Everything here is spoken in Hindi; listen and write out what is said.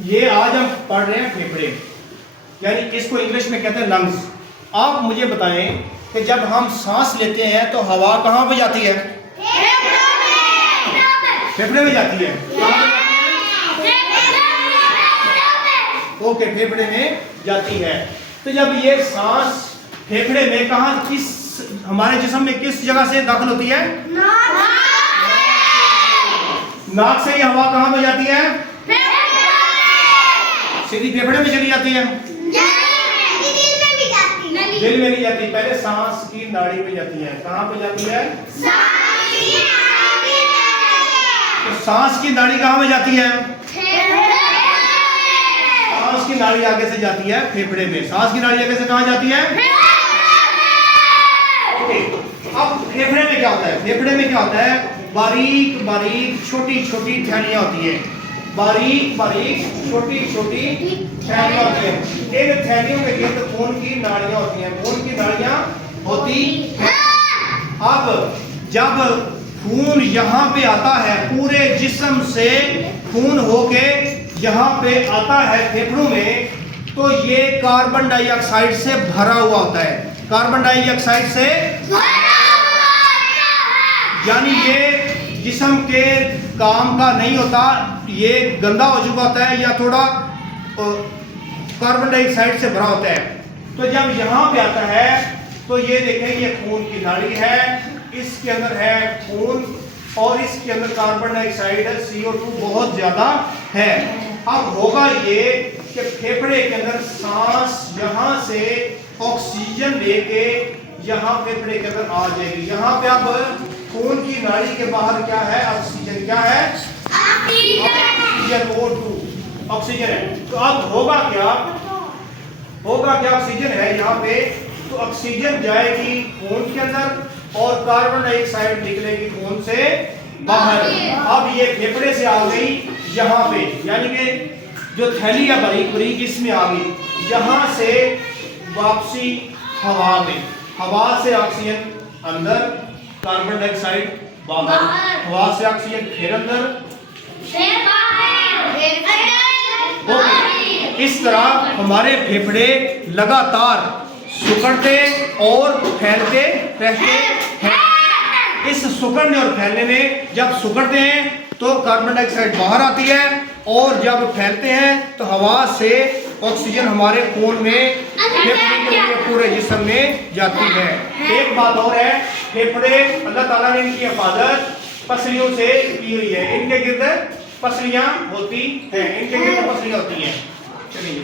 ये आज हम पढ़ रहे हैं फेफड़े, यानी इसको इंग्लिश में कहते हैं लंग्स। आप मुझे बताएं कि जब हम सांस लेते हैं तो हवा कहाँ पे जाती है? फेफड़े में जाती है। ओके, फेफड़े में जाती है। तो जब ये सांस फेफड़े में कहाँ, किस हमारे जिस्म में किस जगह से दाखिल होती है? नाक से ये हवा कहाँ पे जाती है? सीधी फेफड़े में चली जाती है। दिल में नहीं जाती, पहले सांस की नाड़ी में जाती है। कहाँ पे जाती है? तो सांस की नाड़ी कहाँ में जाती है? सांस की नाड़ी आगे से जाती है फेफड़े में। सांस की नाड़ी आगे से कहाँ जाती है? ओके, अब फेफड़े में क्या होता है? फेफड़े में क्या होता है? बारीक बारीक छोटी छोटी थैलियां होती है। बारीक बारीक छोटी छोटी थैलियां होती हैं। इन थैलियों के गिर्द खून की नाड़ियां होती हैं। खून की नाड़ियां होती हैं। अब जब खून यहाँ पे आता है, पूरे जिस्म से खून होके यहाँ पे आता है फेफड़ों में, तो ये कार्बन डाइऑक्साइड से भरा हुआ होता है। कार्बन डाइऑक्साइड से यानी ये जिस्म के काम का नहीं होता, ये गंदा हो चुका होता है या थोड़ा कार्बन डाइऑक्साइड से भरा होता है। तो जब यहाँ पे आता है तो ये देखें, ये खून की नाड़ी है, इसके अंदर है खून और इसके अंदर कार्बन डाइऑक्साइड है, CO2 बहुत ज्यादा है। अब होगा ये कि फेफड़े के अंदर सांस यहाँ से ऑक्सीजन लेके यहाँ फेफड़े के अंदर आ जाएगी। यहाँ पे अब खून की नाड़ी के बाहर क्या है? ऑक्सीजन। क्या है? ऑक्सीजन, O2 ऑक्सीजन है। तो अब होगा क्या? होगा क्या? ऑक्सीजन है यहाँ पे, तो ऑक्सीजन जाएगी खून के अंदर और कार्बन डाइऑक्साइड निकलेगी खून से बाहर। अब ये फेफड़े से आ गई यहाँ पे, यानी कि जो थैली है बारीक बारीक इसमें आ गई, यहाँ से वापसी हवा में। हवा से ऑक्सीजन अंदर, कार्बन डाइऑक्साइड बाहर। हवा से ऑक्सीजन फिर अंदर, इस तरह हमारे फेफड़े लगातार सिकुड़ते और फैलते रहते हैं। इस सिकुड़ने और फैलने में, जब सिकुड़ते हैं तो कार्बन डाइऑक्साइड बाहर आती है और जब फैलते हैं तो हवा से ऑक्सीजन हमारे खून में फेफड़े के लिए पूरे जिस्म में जाती है। एक बात और है, फेफड़े अल्लाह ताला ने इनकी हिफाजत पसलियों से की हुई है। इनके गिर्द पसलियां होती हैं, इनके गिर्द पसलियां होती हैं। चलिए।